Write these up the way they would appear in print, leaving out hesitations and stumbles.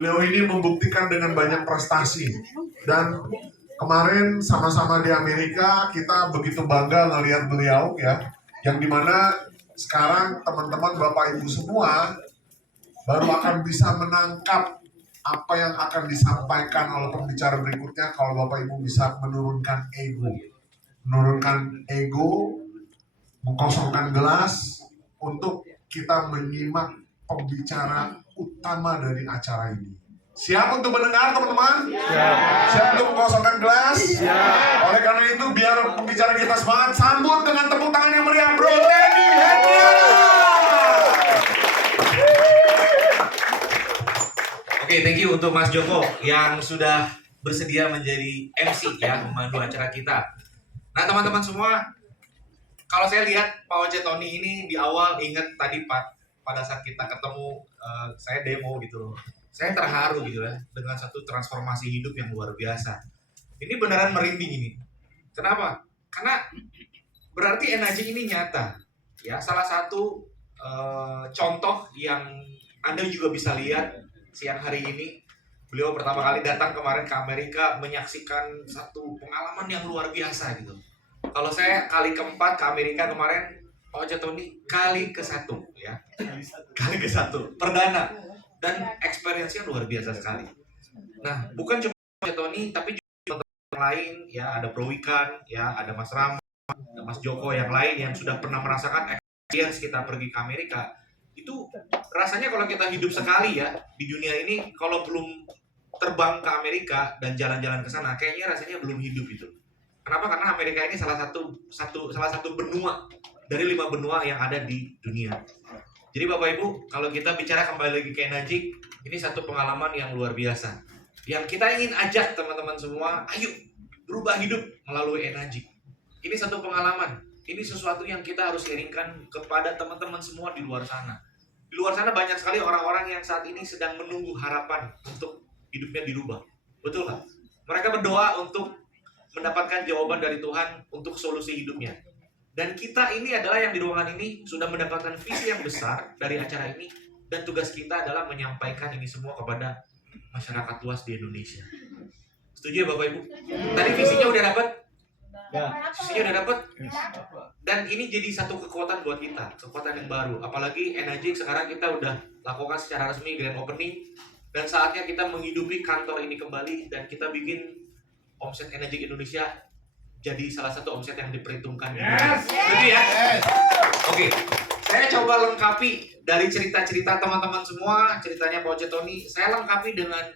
Beliau ini membuktikan dengan banyak prestasi. Dan kemarin sama-sama di Amerika kita begitu bangga ngelihat beliau ya, yang dimana sekarang teman-teman Bapak Ibu semua baru akan bisa menangkap apa yang akan disampaikan oleh pembicara berikutnya kalau Bapak Ibu bisa menurunkan ego, mengkosongkan gelas untuk kita menyimak pembicara utama dari acara ini. Siap untuk mendengar teman-teman? Siap. Siap untuk mengkosongkan gelas? Siap. Oleh karena itu biar pembicara kita semangat, sambut dengan tepuk tangan yang meriah Bro Teddy Hendriana. Oke, thank you untuk Mas Joko yang sudah bersedia menjadi MC ya, memandu acara kita. Nah teman-teman semua, kalau saya lihat Pak Oce Tony ini di awal ingat tadi Pak, pada saat kita ketemu, saya demo gitu loh. Saya terharu gitu ya, dengan satu transformasi hidup yang luar biasa. Ini beneran merinding ini. Kenapa? Karena berarti energi ini nyata. Ya, salah satu contoh yang Anda juga bisa lihat siang hari ini, beliau pertama kali datang kemarin ke Amerika menyaksikan satu pengalaman yang luar biasa gitu. Kalau saya kali keempat ke Amerika kemarin, Pak Oce Tony kali ke-1 ya. Kali ke-1, perdana. Dan experience-nya luar biasa sekali. Nah, bukan cuma Pak Oce Tony, tapi juga teman-teman lain ya, ada Bro Wikan, ya, ada Mas Ram, ada Mas Joko yang lain yang sudah pernah merasakan experience kita pergi ke Amerika. Itu rasanya kalau kita hidup sekali ya di dunia ini, kalau belum terbang ke Amerika dan jalan-jalan ke sana, kayaknya rasanya belum hidup itu. Kenapa? Karena Amerika ini salah satu benua dari 5 benua yang ada di dunia. Jadi Bapak Ibu, kalau kita bicara kembali lagi ke Enagic, ini satu pengalaman yang luar biasa. Yang kita ingin ajak teman-teman semua, ayo berubah hidup melalui Enagic. Ini satu pengalaman. Ini sesuatu yang kita harus sharingkan kepada teman-teman semua di luar sana. Di luar sana banyak sekali orang-orang yang saat ini sedang menunggu harapan untuk hidupnya dirubah. Betul nggak? Mereka berdoa untuk mendapatkan jawaban dari Tuhan untuk solusi hidupnya. Dan kita ini adalah yang di ruangan ini sudah mendapatkan visi yang besar dari acara ini, dan tugas kita adalah menyampaikan ini semua kepada masyarakat luas di Indonesia. Setuju ya Bapak Ibu? Tadi visinya udah dapat? Ya. Visinya udah dapat? Dan ini jadi satu kekuatan buat kita, kekuatan yang baru. Apalagi Enagic sekarang kita udah lakukan secara resmi grand opening, dan saatnya kita menghidupi kantor ini kembali, dan kita bikin omset Enagic Indonesia jadi salah satu omset yang diperhitungkan. Yes. Jadi ya. Yes. Oke. Saya coba lengkapi dari cerita-cerita teman-teman semua, ceritanya Pak Oce Tony, saya lengkapi dengan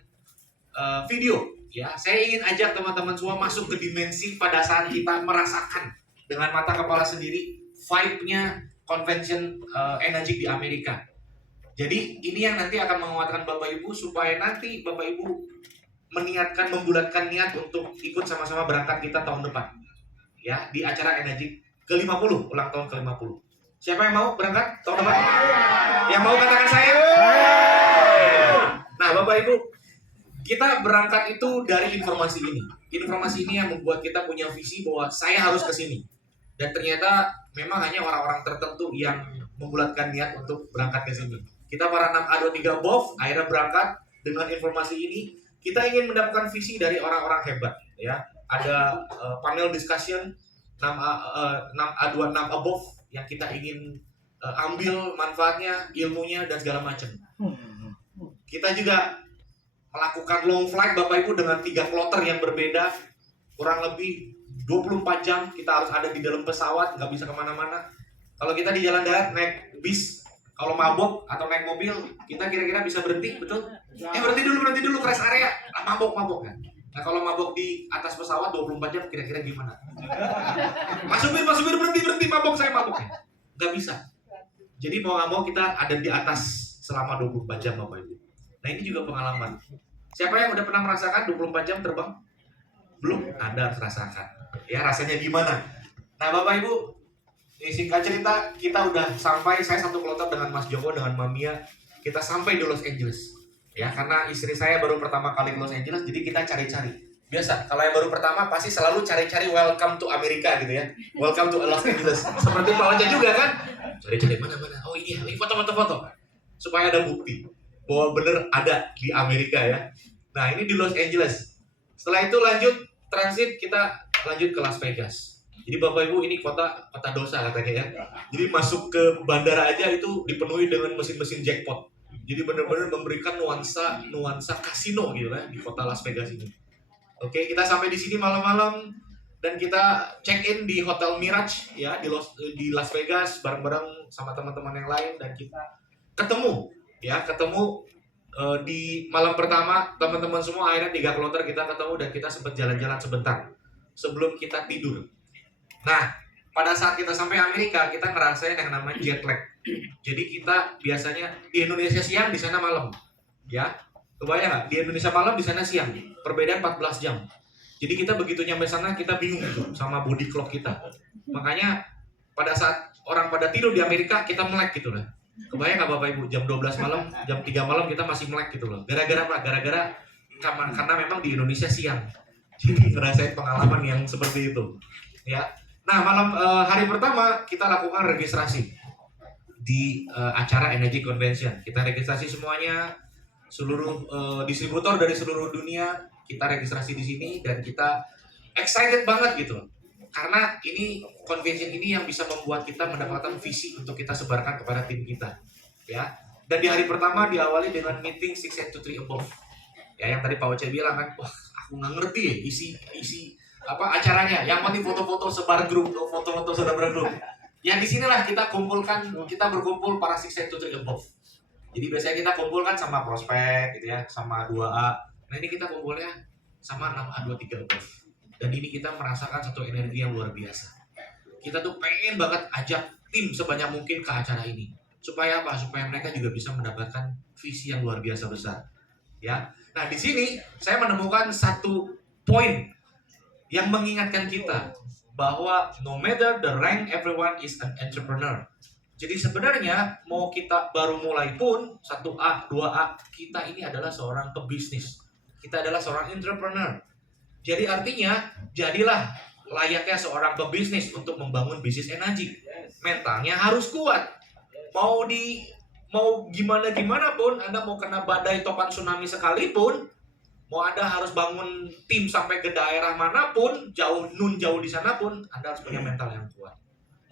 video. Ya, saya ingin ajak teman-teman semua masuk ke dimensi pada saat kita merasakan dengan mata kepala sendiri vibe-nya convention Enagic di Amerika. Jadi ini yang nanti akan menguatkan Bapak Ibu supaya nanti Bapak Ibu membulatkan niat untuk ikut sama-sama berangkat kita tahun depan. Ya, di acara Enagic ke-50, ulang tahun ke-50. Siapa yang mau berangkat tahun depan? Yang mau katakan saya? Nah, Bapak Ibu, kita berangkat itu dari informasi ini. Informasi ini yang membuat kita punya visi bahwa saya harus ke sini. Dan ternyata memang hanya orang-orang tertentu yang membulatkan niat untuk berangkat ke sini. Kita para 6A23 BOV akhirnya berangkat dengan informasi ini. Kita ingin mendapatkan visi dari orang-orang hebat, ya. Ada panel discussion 6A26 above yang kita ingin ambil manfaatnya, ilmunya dan segala macam. Kita juga melakukan long flight Bapak Ibu dengan 3 kloter yang berbeda, kurang lebih 24 jam kita harus ada di dalam pesawat, nggak bisa kemana-mana. Kalau kita di jalan darat naik bis, kalau mabok atau naik mobil, kita kira-kira bisa berhenti, betul? Berhenti dulu, rest area. Mabok kan. Nah, kalau mabok di atas pesawat 24 jam kira-kira gimana? Mas supir berhenti, saya mabok ya. Nggak bisa. Jadi mau nggak mau kita ada di atas selama 24 jam Bapak Ibu. Nah, ini juga pengalaman. Siapa yang udah pernah merasakan 24 jam terbang? Belum? Anda harus rasakan. Ya, rasanya gimana? Nah, Bapak Ibu, singkat cerita, kita udah sampai, saya satu kloter dengan Mas Joko, dengan Mamia, kita sampai di Los Angeles. Ya, karena istri saya baru pertama kali ke Los Angeles, jadi kita cari-cari. Biasa, kalau yang baru pertama pasti selalu cari-cari welcome to Amerika gitu ya. Welcome to Los Angeles. Seperti Pak Oce juga kan? Cari-cari mana-mana. Oh ini foto-foto. Supaya ada bukti. bahwa bener ada di Amerika ya. Nah ini di Los Angeles. Setelah itu lanjut transit, kita lanjut ke Las Vegas. Jadi Bapak Ibu, ini kota dosa katanya ya. Jadi masuk ke bandara aja itu dipenuhi dengan mesin-mesin jackpot. Jadi benar-benar memberikan nuansa kasino gitu ya di kota Las Vegas ini. Oke, kita sampai di sini malam-malam dan kita check in di Hotel Mirage ya di Las Vegas bareng-bareng sama teman-teman yang lain, dan kita ketemu di malam pertama teman-teman semua. Akhirnya 3 kloter kita ketemu dan kita sempat jalan-jalan sebentar sebelum kita tidur. Nah, pada saat kita sampai Amerika, kita ngerasain yang namanya jet lag. Jadi kita biasanya di Indonesia siang, di sana malam. Ya, kebayang nggak? Di Indonesia malam, di sana siang. Perbedaan 14 jam. Jadi kita begitu nyampe sana, kita bingung gitu sama body clock kita. Makanya pada saat orang pada tidur di Amerika, kita melek gitu lah. Kebayang nggak Bapak Ibu? Jam 12 malam, jam 3 malam kita masih melek gitu loh. Gara-gara apa? Gara-gara karena memang di Indonesia siang. Jadi ngerasain pengalaman yang seperti itu. Ya. Nah, hari pertama kita lakukan registrasi di acara Energy Convention. Kita registrasi semuanya, seluruh distributor dari seluruh dunia kita registrasi di sini, dan kita excited banget gitu. Karena ini convention ini yang bisa membuat kita mendapatkan visi untuk kita sebarkan kepada tim kita. Ya. Dan di hari pertama diawali dengan meeting 6 to 3 above. Ya, yang tadi Pak Oce bilang kan, wah, aku nggak ngerti ya isi apa acaranya, yang penting foto-foto sebar grup, foto-foto sebar grup. Yang disinilah kita berkumpul para 6 to 3 above. Jadi biasanya kita kumpulkan sama prospek gitu ya, sama 2A. Nah ini kita kumpulnya sama 6A 23 above. Dan ini kita merasakan satu energi yang luar biasa. Kita tuh pengen banget ajak tim sebanyak mungkin ke acara ini. Supaya apa? Supaya mereka juga bisa mendapatkan visi yang luar biasa besar. Ya. Nah di sini saya menemukan satu poin yang mengingatkan kita bahwa no matter the rank, everyone is an entrepreneur. Jadi sebenarnya mau kita baru mulai pun 1A, 2A, kita ini adalah seorang pebisnis. Kita adalah seorang entrepreneur. Jadi artinya jadilah layaknya seorang pebisnis untuk membangun bisnis energi. Mentalnya harus kuat. Mau gimana pun, Anda mau kena badai topan tsunami sekalipun, mau Anda harus bangun tim sampai ke daerah manapun, jauh di sana pun, Anda harus punya mental yang kuat.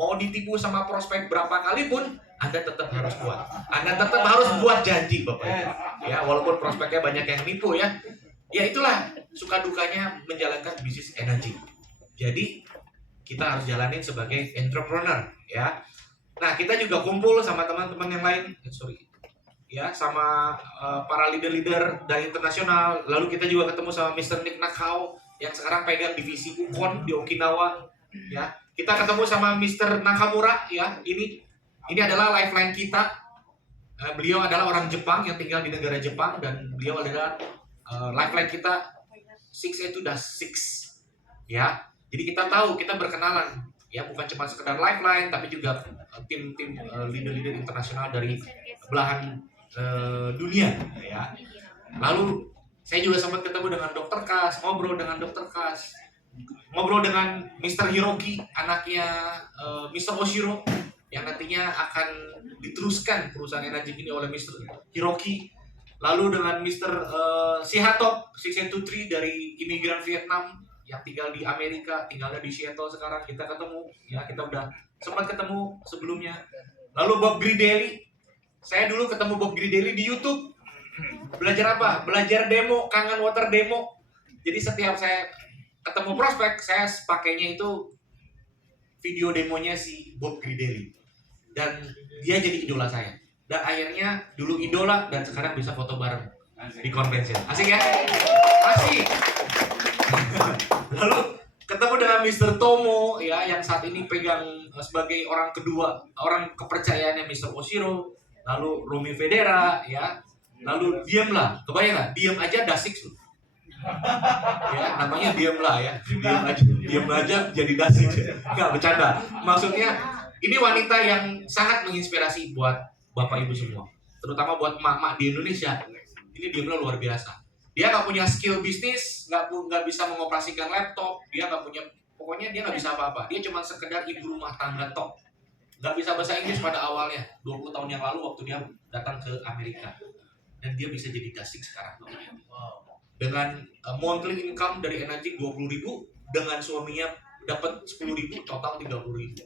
Mau ditipu sama prospek berapa kali pun, Anda tetap harus kuat. Anda tetap harus buat janji, Bapak Ibu. Ya, walaupun prospeknya banyak yang nipu ya. Ya itulah suka dukanya menjalankan bisnis energi. Jadi kita harus jalanin sebagai entrepreneur ya. Nah, kita juga kumpul sama teman-teman yang lain. Ya, sama para leader-leader dari internasional. Lalu kita juga ketemu sama Mr. Nick Nakao yang sekarang pegang divisi Ukon di Okinawa. Ya, kita ketemu sama Mr. Nakamura. Ya, ini adalah lifeline kita. Beliau adalah orang Jepang yang tinggal di negara Jepang, dan beliau adalah lifeline kita 6A2-6. Ya, jadi kita tahu, kita berkenalan. Ya, bukan cuma sekedar lifeline, tapi juga tim-tim leader-leader internasional dari belahan dunia ya. Lalu saya juga sempat ketemu dengan Dr. Kas, ngobrol dengan Dr. Kas, ngobrol dengan Mr. Hiroki, anaknya Mr. Oshiro, yang nantinya akan diteruskan perusahaan energi ini oleh Mr. Hiroki. Lalu dengan Mr. Sihatop 623 dari imigran Vietnam yang tinggal di Amerika, tinggalnya di Seattle sekarang. Kita ketemu ya, kita udah sempat ketemu sebelumnya. Lalu Bob Gridelli, saya dulu ketemu Bob Gridelli di YouTube. Belajar apa? Belajar demo, Kangen Water demo. Jadi setiap saya ketemu prospek, saya pakainya itu video demonya si Bob Gridelli. Dan dia jadi idola saya. Dan akhirnya dulu idola dan sekarang bisa foto bareng di convention. Asik ya? Asik. Lalu ketemu dengan Mr. Tomo ya, yang saat ini pegang sebagai orang kedua, orang kepercayaannya Mr. Oshiro. Lalu Romy Federa ya. Lalu diamlah, kebayang nggak? Diam aja Dasix loh. Ya, namanya diamlah ya. Diam aja jadi Dasix. Nggak bercanda. Maksudnya ini wanita yang sangat menginspirasi buat Bapak Ibu semua, terutama buat emak-emak di Indonesia. Ini diamlah luar biasa. Dia nggak punya skill bisnis, nggak bisa mengoperasikan laptop, dia nggak punya, pokoknya dia nggak bisa apa-apa. Dia cuma sekedar ibu rumah tangga top. Nggak bisa bahasa Inggris pada awalnya, 20 tahun yang lalu waktu dia datang ke Amerika. dan dia bisa jadi dasik sekarang. Dengan monthly income dari Enagic 20.000, dengan suaminya dapat 10.000, total 30.000.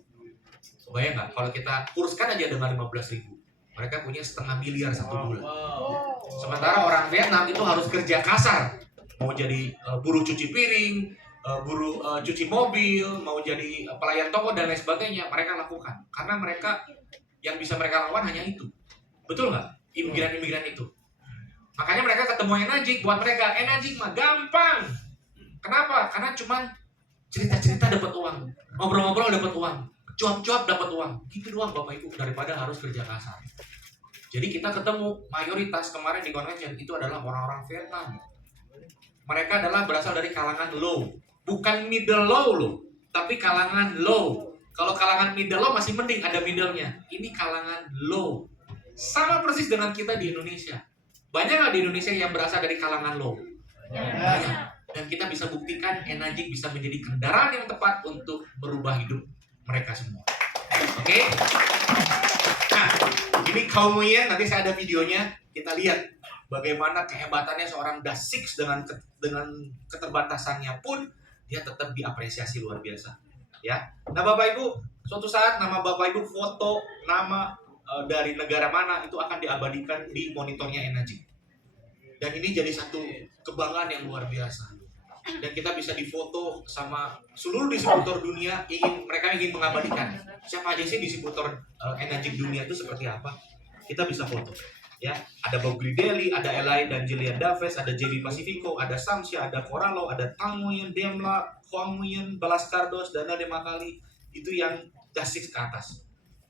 Kebayang nggak kalau kita kurskan aja dengan 15.000, mereka punya 500 miliar satu bulan. Sementara orang Vietnam itu harus kerja kasar, mau jadi buruh cuci piring, buruh cuci mobil, mau jadi pelayan toko dan lain sebagainya, mereka lakukan karena mereka yang bisa mereka lakukan hanya itu. Betul nggak? Imigran-imigran itu. Makanya mereka ketemu Enagic, buat mereka Enagic mah gampang. Kenapa? Karena cuman cerita-cerita dapat uang, ngobrol-ngobrol dapat uang, cuap-cuap dapat uang, gitu doang Bapak Ibu, daripada harus kerja kasar. Jadi kita ketemu mayoritas kemarin di convention itu adalah orang-orang Vietnam. Mereka adalah berasal dari kalangan low, bukan middle low loh, tapi kalangan low. Kalau kalangan middle low masih mending ada middle-nya. Ini kalangan low. Sama persis dengan kita di Indonesia. Banyak nggak di Indonesia yang berasal dari kalangan low? Banyak. Dan kita bisa buktikan Enagic bisa menjadi kendaraan yang tepat untuk merubah hidup mereka semua. Oke? Nah, ini kaum Nguyen, nanti saya ada videonya. Kita lihat bagaimana kehebatannya seorang Dasik dengan keterbatasannya pun dia tetap diapresiasi luar biasa. Ya. Nah, Bapak Ibu, suatu saat nama Bapak Ibu foto nama dari negara mana itu akan diabadikan di monitornya Enagic. Dan ini jadi satu kebanggaan yang luar biasa. Dan kita bisa difoto sama seluruh distributor dunia, mereka ingin mengabadikan siapa aja sih distributor Enagic dunia itu seperti apa. Kita bisa foto. Ya, ada Bob Gridelli, ada Eli dan Jillian Daves, ada JB Pacifico, ada Samsia, ada Corallo, ada Tang Nguyen, Demla, Huang Nguyen, Balas Cardos, Dana Demakali. Itu yang Das 6 ke atas.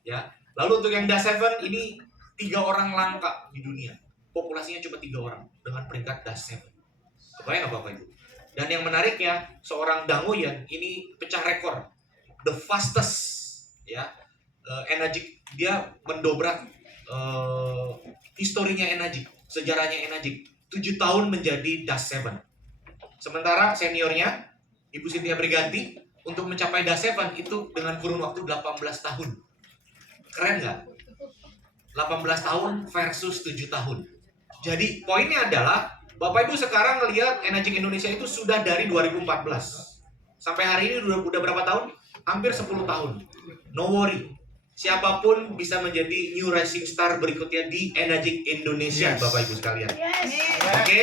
Ya. Lalu untuk yang Das 7 ini 3 orang langka di dunia. Populasinya cuma 3 orang dengan peringkat Das 7. Kebayang nggak Bapak Ibu? Dan yang menariknya, seorang Dang Nguyen ini pecah rekor the fastest, ya. Enagic, dia mendobrak historinya Enagic, sejarahnya Enagic. 7 tahun menjadi Das 7. Sementara seniornya Ibu Cynthia Briganti untuk mencapai Das 7 itu dengan kurun waktu 18 tahun. Keren nggak? 18 tahun versus 7 tahun. Jadi poinnya adalah Bapak Ibu sekarang ngelihat Enagic Indonesia itu sudah dari 2014 sampai hari ini udah berapa tahun? Hampir 10 tahun. No worry, siapapun bisa menjadi new rising star berikutnya di Enagic Indonesia, yes. Bapak Ibu sekalian. Yes. Oke.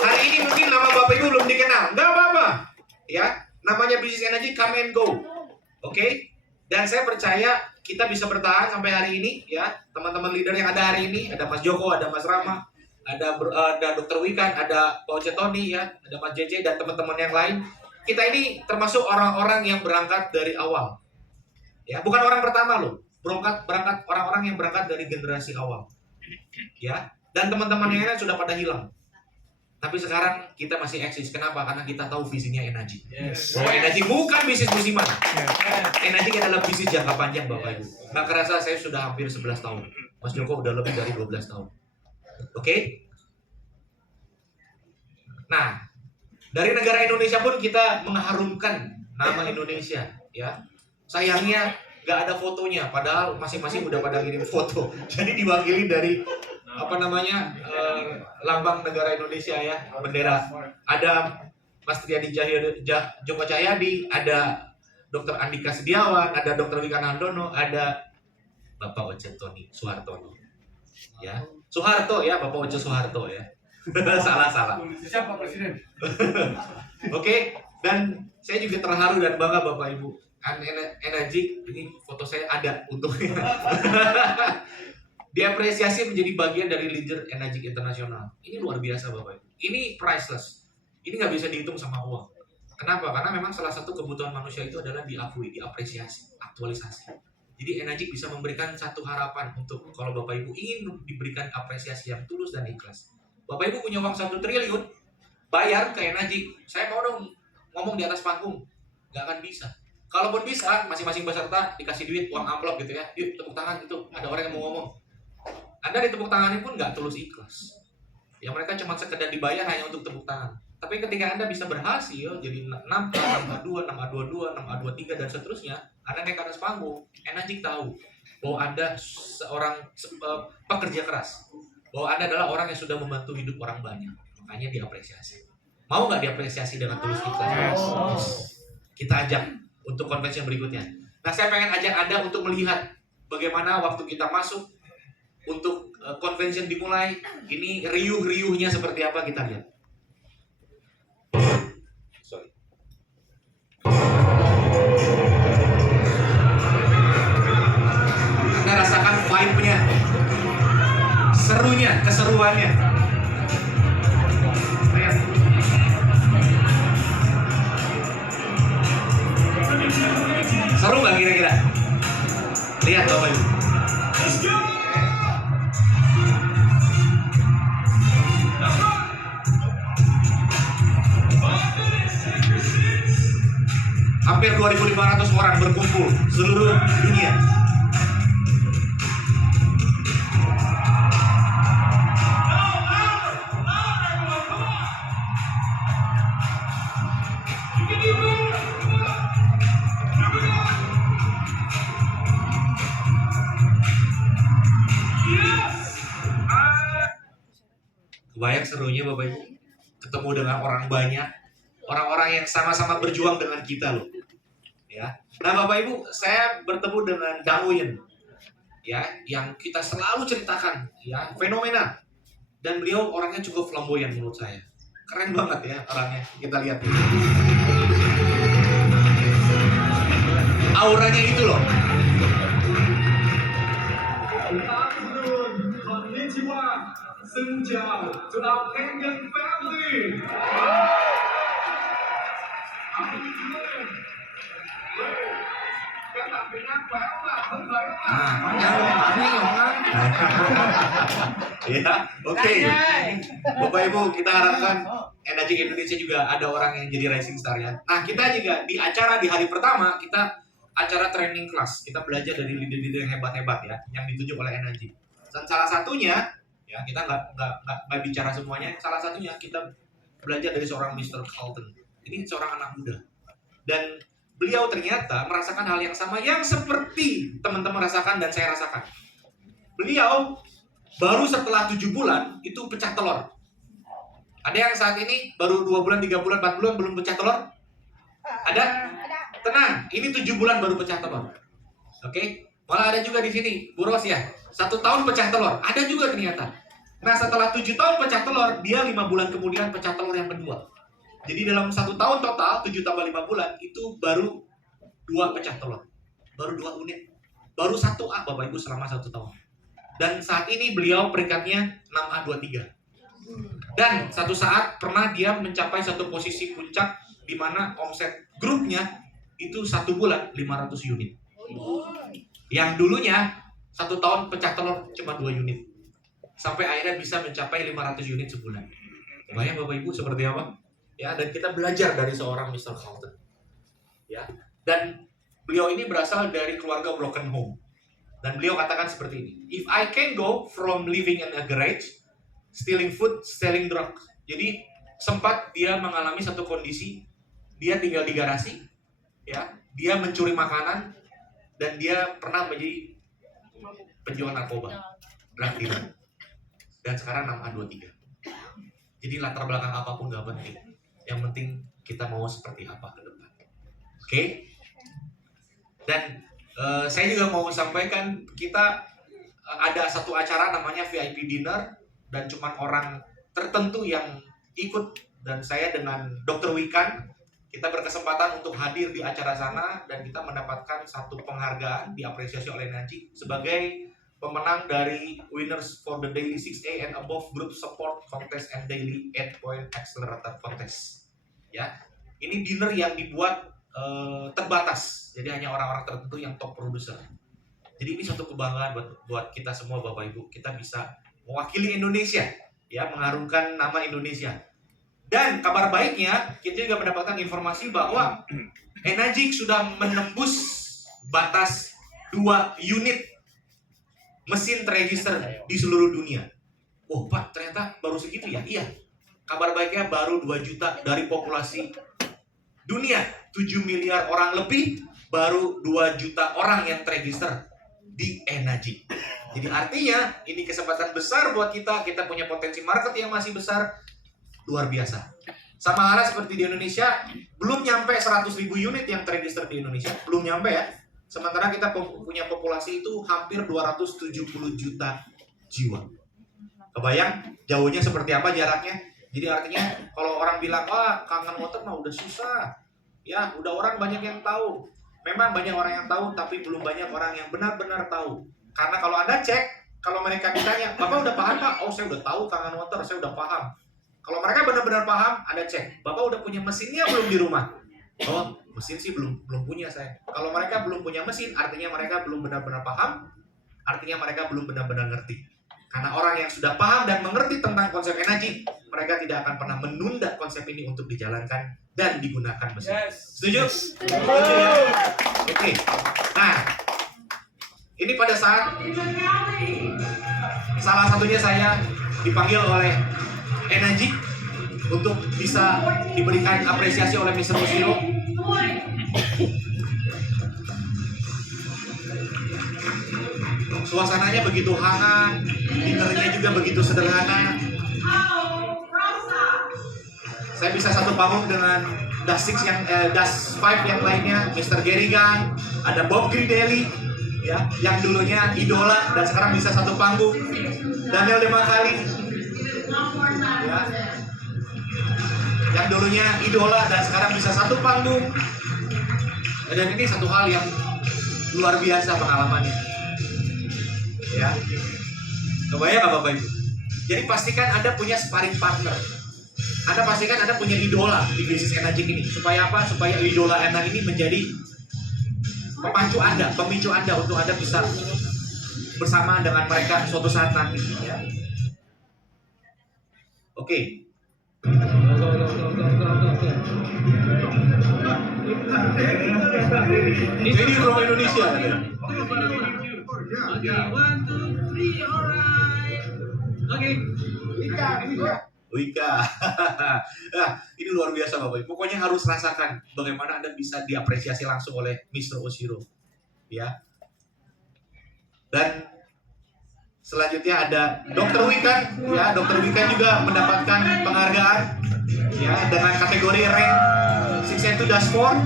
Hari ini mungkin nama Bapak Ibu belum dikenal, nggak apa-apa. Ya, namanya bisnis Enagic come and go. Oke. Dan saya percaya kita bisa bertahan sampai hari ini, ya. Teman-teman leader yang ada hari ini, ada Mas Joko, ada Mas Rama, ada Dr. Wikan, ada Pak Oce Tony, ya, ada Mas JJ dan teman-teman yang lain. Kita ini termasuk orang-orang yang berangkat dari awal. Ya, bukan orang pertama loh. Berangkat orang-orang yang berangkat dari generasi awal. Ya, dan teman-teman yang lain sudah pada hilang. Tapi sekarang kita masih eksis. Kenapa? Karena kita tahu visinya Enagic. Yes. Bahwa Enagic bukan bisnis musiman. Enagic adalah bisnis jangka panjang, Bapak Ibu. Nggak kerasa saya sudah hampir 11 tahun. Mas Joko udah lebih dari 12 tahun. Oke? Nah, dari negara Indonesia pun kita mengharumkan nama Indonesia, ya. Sayangnya nggak ada fotonya, padahal masing-masing udah pada kirim foto. Jadi diwakili dari lambang negara Indonesia, ya, bendera. Ada Mas Triadi Joko Cahyadi, ada Dr. Andika Setiawan, ada Dr. Wikan Handono, ada Bapak Oce Tony Suhartono. Ya, Soeharto, ya, Bapak Oce Soeharto, ya. salah. Siapa presiden? Oke, dan saya juga terharu dan bangga Bapak Ibu. Enagic, ini foto saya ada untungnya. Diapresiasi menjadi bagian dari leader Enagic Internasional. Ini luar biasa Bapak Ibu. Ini priceless. Ini nggak bisa dihitung sama uang. Kenapa? Karena memang salah satu kebutuhan manusia itu adalah diakui, diapresiasi, aktualisasi. Jadi Enagic bisa memberikan satu harapan untuk kalau Bapak Ibu ingin diberikan apresiasi yang tulus dan ikhlas. Bapak Ibu punya uang 1 triliun, bayar ke Enagic. Saya mau dong ngomong di atas panggung. Nggak akan bisa. Kalaupun bisa, masing-masing peserta dikasih duit, uang amplop gitu ya. Yuk, tepuk tangan itu. Ada orang yang mau ngomong. Anda ditepuk tanganin pun nggak tulus ikhlas. Ya mereka cuma sekedar dibayar hanya untuk tepuk tangan. Tapi ketika Anda bisa berhasil jadi 6A, 6A2, 6A22, 6A23 dan seterusnya, Anda naik ke atas panggung, Enagic tahu bahwa Anda seorang pekerja keras, bahwa Anda adalah orang yang sudah membantu hidup orang banyak. Makanya diapresiasi. Mau nggak diapresiasi dengan tulus ikhlas? Kita ajak untuk convention berikutnya. Nah, saya pengen ajak Anda untuk melihat bagaimana waktu kita masuk untuk convention dimulai, ini riuh-riuhnya seperti apa, kita lihat. Sorry. Anda rasakan vibe-nya, serunya, keseruannya. Lihat. Seru nggak kira-kira? Lihat Bapak Ibu. Hampir 2.500 orang berkumpul seluruh dunia. Kebayang serunya Bapak Ibu, ketemu dengan orang banyak, orang-orang yang sama-sama berjuang dengan kita loh. Ya. Nah Bapak Ibu, saya bertemu dengan Damoyen, ya, yang kita selalu ceritakan, ya, fenomena. Dan beliau orangnya cukup flamboyan menurut saya. Keren banget ya orangnya, kita lihat. Auranya itu loh. To our Kenyan family. Các bạn Việt Nam khỏe không ạ? Thân khỏe không ạ? Ya, oke. Bapak Ibu, kita harapkan Enagic Indonesia juga ada orang yang jadi rising star ya. Nah, kita juga di acara di hari pertama, kita acara training class. Kita belajar dari leader-leader yang hebat-hebat ya, yang ditunjuk oleh Enagic. Dan salah satunya, ya kita nggak bicara semuanya. Salah satunya kita belajar dari seorang Mr. Carlton. Ini seorang anak muda. Dan beliau ternyata merasakan hal yang sama yang seperti teman-teman rasakan dan saya rasakan. Beliau baru setelah 7 bulan itu pecah telur. Ada yang saat ini baru 2 bulan, 3 bulan, 4 bulan belum pecah telur? Ada? Tenang, ini 7 bulan baru pecah telur. Oke? Malah ada juga di sini, Bu Ros ya. 1 tahun pecah telur, ada juga ternyata. Nah setelah 7 tahun pecah telur, dia 5 bulan kemudian pecah telur yang kedua. Jadi dalam 1 tahun total, 7 tambah 5 bulan, itu baru 2 pecah telur. Baru 2 unit. Baru 1A Bapak Ibu selama 1 tahun. Dan saat ini beliau peringkatnya 6A23. Dan satu saat pernah dia mencapai satu posisi puncak di mana omset grupnya itu 1 bulan 500 unit. Yang dulunya 1 tahun pecah telur cuma 2 unit. Sampai akhirnya bisa mencapai 500 unit sebulan. Kebayang Bapak Ibu seperti apa? Ya, dan kita belajar dari seorang Mr. Carlton. Ya. Dan beliau ini berasal dari keluarga broken home. Dan beliau katakan seperti ini. If I can go from living in a garage, stealing food, selling drugs. Jadi sempat dia mengalami satu kondisi, dia tinggal di garasi, ya, dia mencuri makanan, dan dia pernah menjadi penjual narkoba, drug dealer. Dan sekarang 6A23. Jadi latar belakang apapun gak penting. Yang penting kita mau seperti apa ke depan. Oke? Dan saya juga mau sampaikan, kita ada satu acara namanya VIP dinner, dan cuma orang tertentu yang ikut. Dan saya dengan Dr. Wikan, kita berkesempatan untuk hadir di acara sana, dan kita mendapatkan satu penghargaan diapresiasi oleh Enagic sebagai pemenang dari Winners for the Daily 6A and Above Group Support Contest and Daily 8-Point Accelerator Contest. Ya, ini dinner yang dibuat terbatas, jadi hanya orang-orang tertentu yang top producer. Jadi ini suatu kebanggaan buat kita semua Bapak Ibu. Kita bisa mewakili Indonesia, ya, mengharumkan nama Indonesia. Dan kabar baiknya, kita juga mendapatkan informasi bahwa Enagic sudah menembus batas 2 unit mesin terregister di seluruh dunia. Oh Pak, ternyata baru segitu ya? Iya. Kabar baiknya baru 2 juta dari populasi dunia. 7 miliar orang lebih, baru 2 juta orang yang terregister di Enagic. Jadi artinya ini kesempatan besar buat kita punya potensi market yang masih besar, luar biasa. Sama halnya seperti di Indonesia, belum nyampe 100.000 unit yang terregister di Indonesia, belum nyampe ya. Sementara kita punya populasi itu hampir 270 juta jiwa. Kebayang jauhnya seperti apa jaraknya? Jadi artinya kalau orang bilang, wah kangen water mah udah susah. Ya, udah orang banyak yang tahu. Memang banyak orang yang tahu, tapi belum banyak orang yang benar-benar tahu. Karena kalau Anda cek, kalau mereka ditanya, Bapak udah paham Pak? Oh, saya udah tahu kangen water, saya udah paham. Kalau mereka benar-benar paham, Anda cek, Bapak udah punya mesinnya belum di rumah? Oh, mesin sih belum punya saya. Kalau mereka belum punya mesin, artinya mereka belum benar-benar paham, artinya mereka belum benar-benar ngerti. Karena orang yang sudah paham dan mengerti tentang konsep energi, mereka tidak akan pernah menunda konsep ini untuk dijalankan dan digunakan mesin. Setuju? Setuju ya? Oke. Nah, ini pada saat salah satunya saya dipanggil oleh Energy untuk bisa diberikan apresiasi oleh Mr. Oshiro. Suasananya begitu hangat, dinnernya juga begitu sederhana. Saya bisa satu panggung dengan Das 5 yang lainnya, Mr. Gary Gunn, ada Bob Grindelli, ya, yang dulunya idola dan sekarang bisa satu panggung. Daniel Demakali, ya, yang dulunya idola dan sekarang bisa satu panggung. Dan ini satu hal yang luar biasa pengalamannya. Ya, kebayang nggak Bapak Ibu? Jadi pastikan Anda punya sparring partner. Anda pastikan Anda punya idola di bisnis energi ini. Supaya apa? Supaya idola Anda ini menjadi pemicu Anda untuk Anda bisa bersama dengan mereka suatu saat nanti. Ya. Oke. Jadi from Indonesia. Okay, 1, 2, 3, alright. Okay. Wika. Nah, ini luar biasa Bapak Ibu. Pokoknya harus rasakan bagaimana Anda bisa diapresiasi langsung oleh Mr. Oshiro. Ya. Dan selanjutnya ada Dr. Wikan. Ya, Dr. Wikan juga mendapatkan penghargaan ya dengan kategori rank 6 dashboard.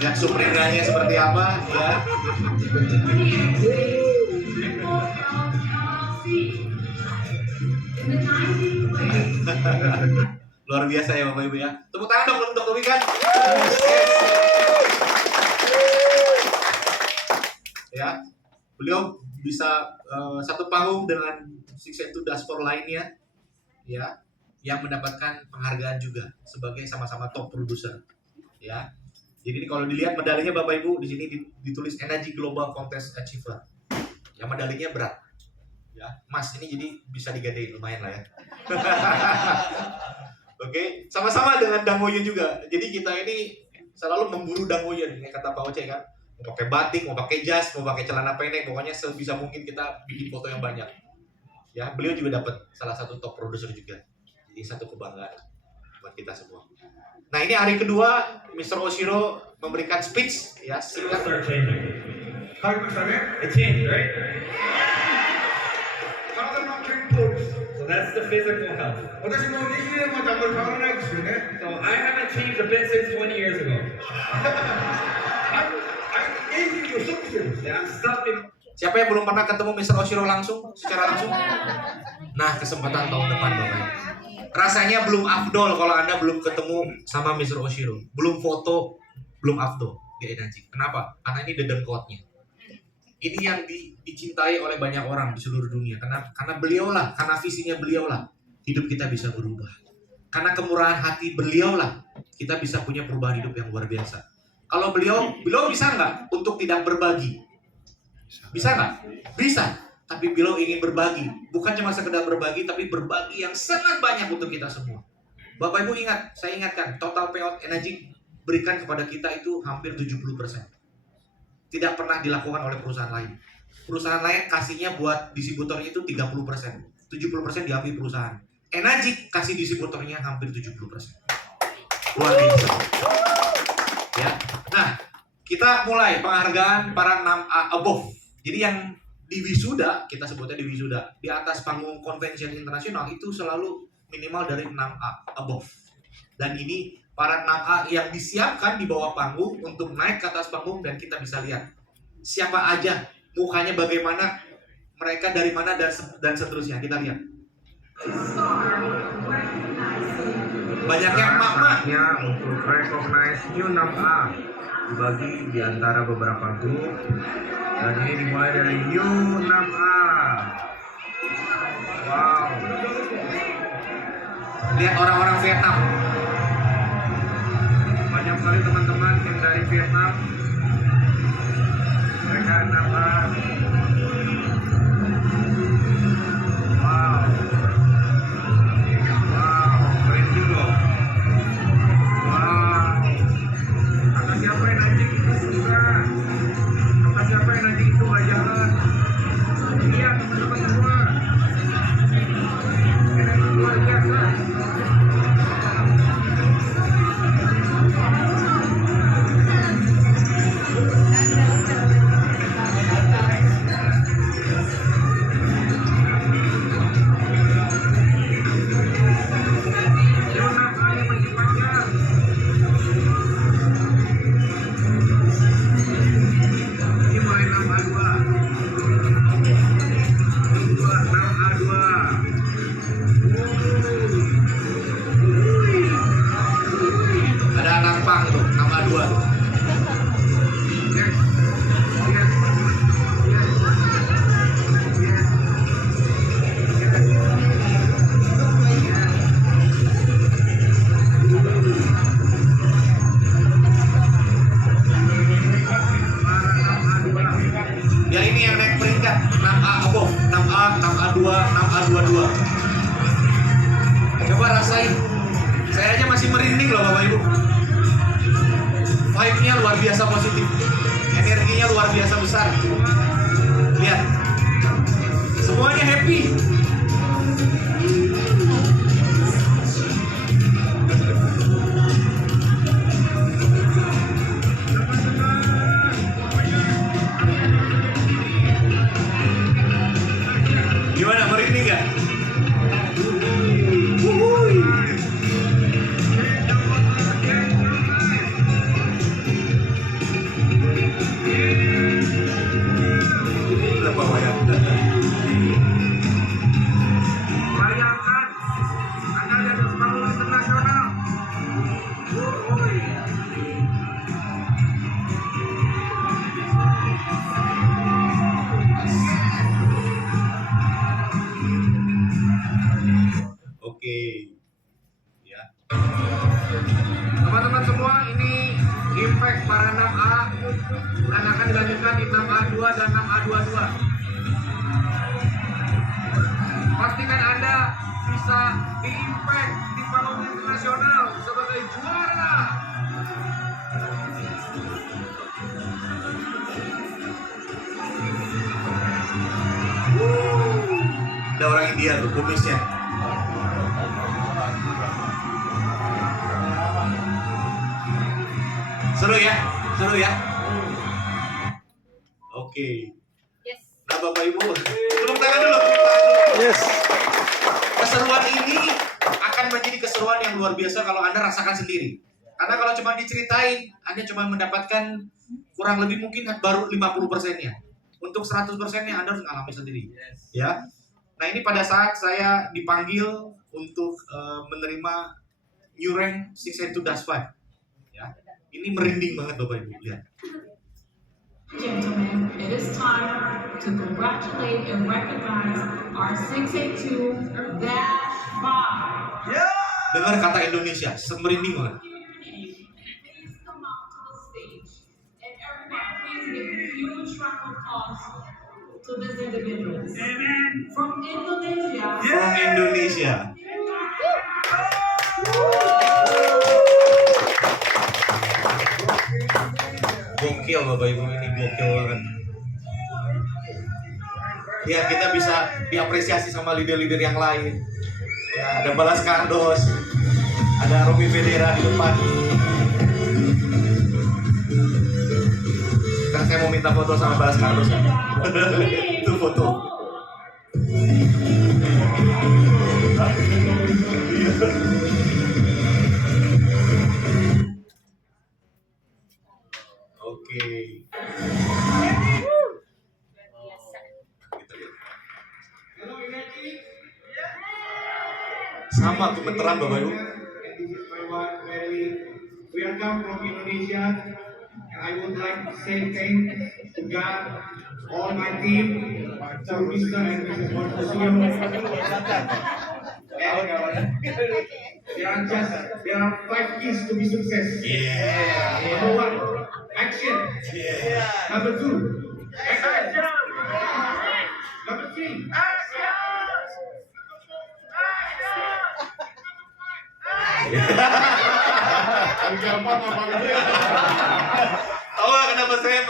Lihat suprinanya seperti apa ya. Luar biasa ya Bapak Ibu ya. Tepuk tangan dong untuk Dr. Wikan. Ya, beliau bisa satu panggung dengan 6 dashboard lainnya ya, yang mendapatkan penghargaan juga sebagai sama-sama top producer ya. Jadi ini kalau dilihat medalinya Bapak Ibu di sini ditulis Energy Global Contest Achiever. Yang medalinya berat. Ya, Mas ini jadi bisa digadein lumayan lah ya. Oke, sama-sama dengan Dangoyen juga. Jadi kita ini selalu memburu Dangoyen, ini kata Pak Oce kan. Mau pakai batik, mau pakai jas, mau pakai celana pendek, pokoknya sebisa mungkin kita bikin foto yang banyak. Ya, beliau juga dapat salah satu top producer juga. Jadi satu kebanggaan buat kita semua. Nah, ini hari kedua Mr. Oshiro memberikan speech ya, singkat. It changed, right? So that's the physical health. So I haven't changed a bit since 20 years ago. Yeah, I'm stopping. Siapa yang belum pernah ketemu Mr. Oshiro secara langsung? Nah, kesempatan tahun depan Bapak. Rasanya belum afdol kalau Anda belum ketemu sama Mr. Oshiro. Belum foto, belum afdol di Energy. Kenapa? Karena ini dedengkotnya. Ini yang dicintai oleh banyak orang di seluruh dunia. Karena beliaulah, karena visinya beliaulah, hidup kita bisa berubah. Karena kemurahan hati beliaulah, kita bisa punya perubahan hidup yang luar biasa. Kalau beliau bisa nggak untuk tidak berbagi? Bisa nggak? Bisa. Tapi beliau ingin berbagi. Bukan cuma sekedar berbagi, tapi berbagi yang sangat banyak untuk kita semua. Bapak Ibu ingat, saya ingatkan, total payout energi berikan kepada kita itu hampir 70%. Tidak pernah dilakukan oleh perusahaan lain. Perusahaan lain kasihnya buat distributornya itu 30%. 70% diambil perusahaan. Energi kasih distributornya hampir 70%. Luar biasa. Ya. Nah, kita mulai penghargaan para 6A above. Jadi yang di wisuda, kita sebutnya di wisuda, di atas panggung convention internasional itu selalu minimal dari 6A above. Dan ini para 6A yang disiapkan di bawah panggung untuk naik ke atas panggung dan kita bisa lihat siapa aja, mukanya bagaimana, mereka dari mana dan seterusnya. Kita lihat. Banyaknya emak-emak. Untuk recognize new 6A dibagi di antara beberapa grup, dan ini dimulai dari new 6A. Wow. Lihat orang-orang Vietnam. Banyak sekali teman-teman yang dari Vietnam. Mereka 6A. Wow. Wow, merinding loh. Wow. Kata siapa yang anjing itu susah. Kata siapa yang anjing itu gak jalan. Iya teman-teman semua. Ini luar biasa. Ada anak pang tuh, nama 2 tuh. Ya ini yang naik peringkat 6A above, 6A, 6A2, 6A22. Coba rasain. Saya aja masih merinding loh Bapak Ibu. Vibe-nya luar biasa positif. Energinya luar biasa besar. Lihat. Semuanya happy. Gimana, merinding gak? Bayangkan Anda di atas panggung internasional. Oke. Ya. Teman-teman semua, ini impact para 6A dan akan dilanjutkan di 6A2 dan 6A22. Pastikan Anda bisa di-impact di panggung internasional sebagai juara. Ada orang India tuh, kumisnya. Seru ya? Seru ya? Oke. Yes. Nah Bapak Ibu, tepuk tangan dulu. Yes. Keseruan ini akan menjadi keseruan yang luar biasa kalau Anda rasakan sendiri. Karena kalau cuma diceritain, Anda cuma mendapatkan kurang lebih mungkin baru 50%-nya. Untuk 100%-nya Anda harus mengalami sendiri. Ya. Nah ini pada saat saya dipanggil untuk menerima new rank 682-5. Ya. Ini merinding banget Bapak Ibu. Lihat. Gentlemen, it is time to congratulate and recognize our 682-5. Dengar kata Indonesia, semerinding banget. Please come out to the stage. And everyone, please give a huge round of applause to these individuals. From Indonesia. From Indonesia. Gokil Bapak Ibu, ini gokil banget. Ya kita bisa diapresiasi sama leader-leader yang lain. Ya, ada Balas Kardos, ada Romi Federa di depan. Dan saya mau minta foto sama Balas Carlos. Itu foto. Oke. Sama gemeteran Bapak Ibu. We are come from Indonesia, and I would like to say thanks to God, all my team, to Mr. and Mrs. Bonfosio. There are 5 keys to be success. Yeah. Number 1, action. Number 2, action. Number 3, Tahu nggak kenapa saya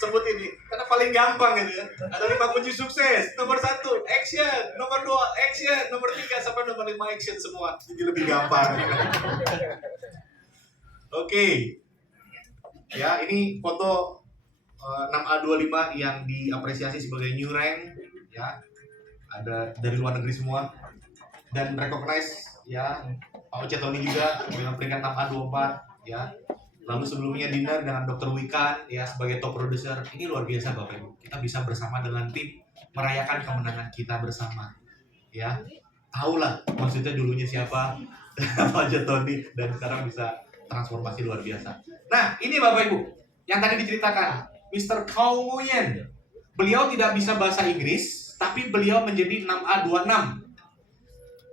sebut ini? Karena paling gampang gitu ya. Ada 5 kunci sukses. Nomor 1, action. Nomor 2, action. Nomor 3 sampai nomor 5 action semua. Jadi lebih gampang. Oke. Ya, ini foto 6A25 yang diapresiasi sebagai new rank ya. Ada dari luar negeri semua dan recognize ya. Pak Oce Tony juga dengan peringkat 6A24 ya. Lalu sebelumnya dinner dengan Dr. Wikan ya sebagai top producer. Ini luar biasa Bapak Ibu. Kita bisa bersama dengan tim merayakan kemenangan kita bersama. Ya. Tahulah maksudnya dulunya siapa Pak Oce Tony dan sekarang bisa transformasi luar biasa. Nah, ini Bapak Ibu yang tadi diceritakan Mr. Kau Nguyen. Beliau tidak bisa bahasa Inggris, tapi beliau menjadi 6A26.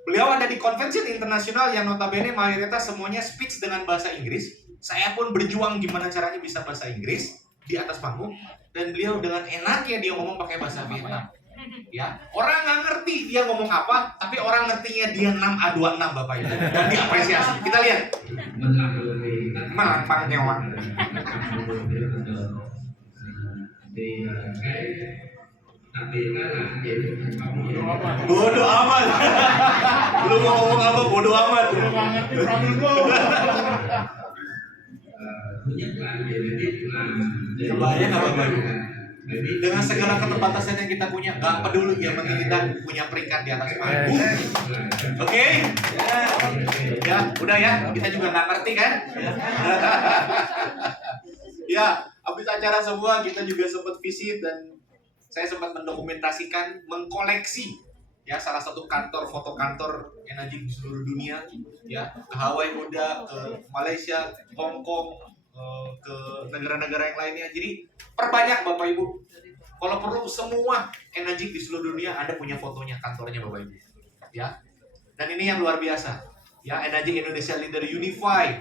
Beliau ada di convention internasional yang notabene mayoritas semuanya speech dengan bahasa Inggris. Saya pun berjuang gimana caranya bisa bahasa Inggris di atas panggung. Dan beliau dengan enaknya dia ngomong pakai bahasa Vietnam. Ya, orang nggak ngerti dia ngomong apa, tapi orang ngertinya dia 6A26 Bapak Ibu. Dan diapresiasi. Kita lihat. Melampang nyawa. Bodoh amat. Lu mau ngomong apa? Bodoh amat. Kebayang nggak Bapak Ibu? Dengan segala keterbatasan yang kita punya, nggak peduli yang penting kita punya peringkat di atas panggung. Oke? Ya, udah ya. Kita juga nggak ngerti kan? Ya, habis acara semua kita juga sempat visit dan saya sempat mendokumentasikan, mengkoleksi ya salah satu kantor foto kantor Enagic di seluruh dunia ya, ke Hawaii udah, ke Malaysia, Hong Kong, ke negara-negara yang lainnya. Jadi perbanyak Bapak Ibu. Kalau perlu semua Enagic di seluruh dunia Anda punya fotonya kantornya Bapak Ibu. Ya. Dan ini yang luar biasa. Ya, Enagic Indonesia Leader Unify.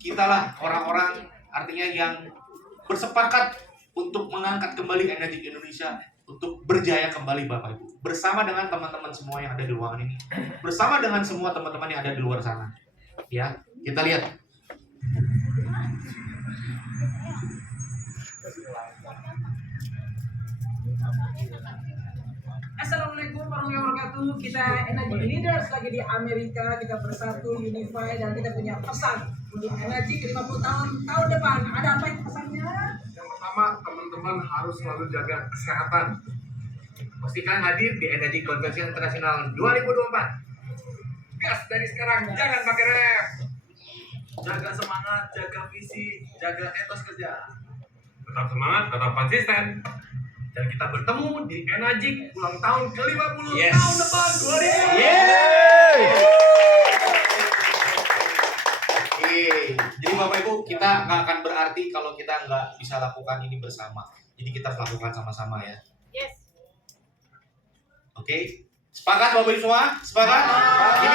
Kita lah orang-orang artinya yang bersepakat untuk mengangkat kembali Enagic Indonesia untuk berjaya kembali Bapak Ibu. Bersama dengan teman-teman semua yang ada di ruangan ini. Bersama dengan semua teman-teman yang ada di luar sana. Ya, kita lihat. Assalamualaikum warahmatullahi wabarakatuh. Kita Enagic Leaders lagi di Amerika, kita bersatu, unify, dan kita punya pesan untuk Enagic 50 tahun depan. Ada apa itu pesannya? Yang pertama, teman-teman harus selalu jaga kesehatan. Pastikan hadir di Enagic Convention Internasional 2024. gas dari sekarang, jangan pakai rem. Jaga semangat, jaga visi, jaga etos kerja. Tetap semangat, tetap konsisten. Dan kita bertemu di Enagic ulang tahun ke-50 Yes. tahun depan 2000. Yeay! Jadi Bapak Ibu, kita nggak akan berarti kalau kita nggak bisa lakukan ini bersama. Jadi kita harus lakukan sama-sama ya. Yes. Oke? Sepakat Bapak Ibu semua? Sepakat? Ini